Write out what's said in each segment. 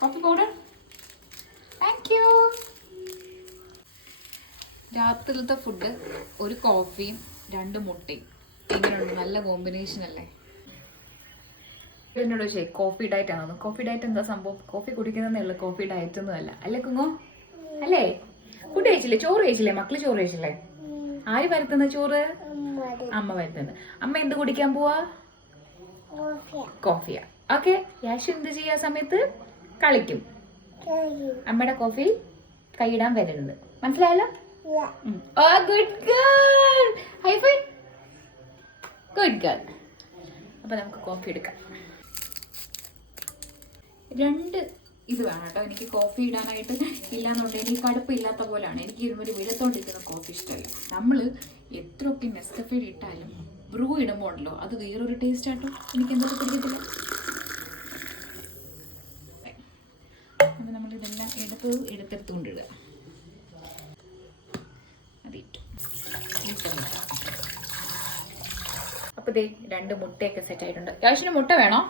Coffee powder. Thank you. രാത്രിയിലത്തെ food ഒരു കോഫിയും 2 മുട്ടയും. എങ്ങനെയുണ്ട്? നല്ല കോമ്പിനേഷൻ അല്ലേ? എന്നോട് ചോദിച്ചേ കോഫി ഡയറ്റ് ആണോ? കോഫി ഡയറ്റ് എന്താ സംഭവം? കോഫി കുടിക്കുന്നതേ ഉള്ളൂ, കോഫി ഡയറ്റ് ഒന്നും അല്ല. അല്ലേ കുങ്ങോ? അല്ലേ? ഫുഡ് കഴിച്ചില്ലേ? ചോറ് കഴിച്ചില്ലേ? മക്കള് ചോറ് കഴിച്ചില്ലേ? ആര് വരുത്തുന്ന ചോറ്? അമ്മ വരുത്തുന്നത്. അമ്മ എന്ത് കുടിക്കാൻ പോവാ? കോഫിയാ. ഓക്കെ. യാശു എന്ത് ചെയ്യാ സമയത്ത്? കളിക്കും. അമ്മയുടെ കോഫി കൈയിടാൻ വരരുത്. മനസ്സിലായല്ലോ? Good girl. High phi. Good girl. അപ്പൊ നമുക്ക് കോഫി എടുക്കാം. 2 ഇത് വേണം കേട്ടോ. എനിക്ക് കോഫി ഇടാനായിട്ട് ഇല്ലാന്നുണ്ടെങ്കിൽ എനിക്ക് കടുപ്പില്ലാത്ത പോലെയാണ്. എനിക്ക് ഇതുമാതിരി വെളുത്തോണ്ടിരിക്കുന്ന കോഫി ഇഷ്ടമല്ല. നമ്മൾ എത്രയൊക്കെ നെസ്കഫേ ഇട്ടാലും ബ്രൂ ഇടുമ്പോൾ ഉണ്ടല്ലോ അത് വേറൊരു ടേസ്റ്റ് ആട്ടോ. എനിക്ക് എന്തൊക്കെ പിടിക്കത്തില്ല. അപ്പം നമ്മളിതെല്ലാം എടുത്തെടുത്തുകൊണ്ടിടുക. അതിട്ടു. അപ്പോൾ ദേ 2 മുട്ടയൊക്കെ സെറ്റ് ആയിട്ടുണ്ട്. യാഷിന് മുട്ട വേണോ?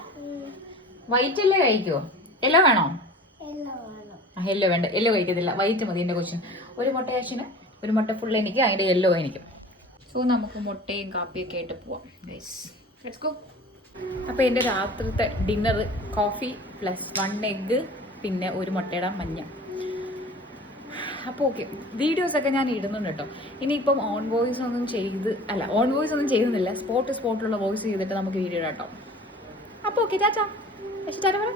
വൈറ്റ് അല്ലേ കഴിക്കുമോ? യെല്ലോ വേണോ? യെല്ലോ വേണ്ട. യെല്ലോ കഴിക്കത്തില്ല, വൈറ്റ് മതി എൻ്റെ കൊച്ചിന്. ഒരു മുട്ട യാഷിന്, ഒരു മുട്ട ഫുൾ എനിക്ക്, അതിൻ്റെ യെല്ലോ എനിക്ക്. സോ നമുക്ക് മുട്ടയും കാപ്പിയൊക്കെ ആയിട്ട് പോവാം. Let's go. അപ്പോൾ എൻ്റെ രാത്രിത്തെ ഡിന്നർ കോഫി പ്ലസ് 1 എഗ്ഗ് പിന്നെ ഒരു മുട്ടയുടെ മഞ്ഞ. അപ്പോൾ ഓക്കെ, വീഡിയോസൊക്കെ ഞാൻ ഇടുന്നുണ്ട് കേട്ടോ. ഇനിയിപ്പം ഓൺ വോയിസ് ഒന്നും ചെയ്യുന്നില്ല. സ്പോട്ടിലുള്ള വോയിസ് ചെയ്തിട്ട് നമുക്ക് വീഡിയോ ഇടാം കേട്ടോ. അപ്പോൾ ഓക്കെ, ചാച്ചാ. ടാറ്റാ പറ.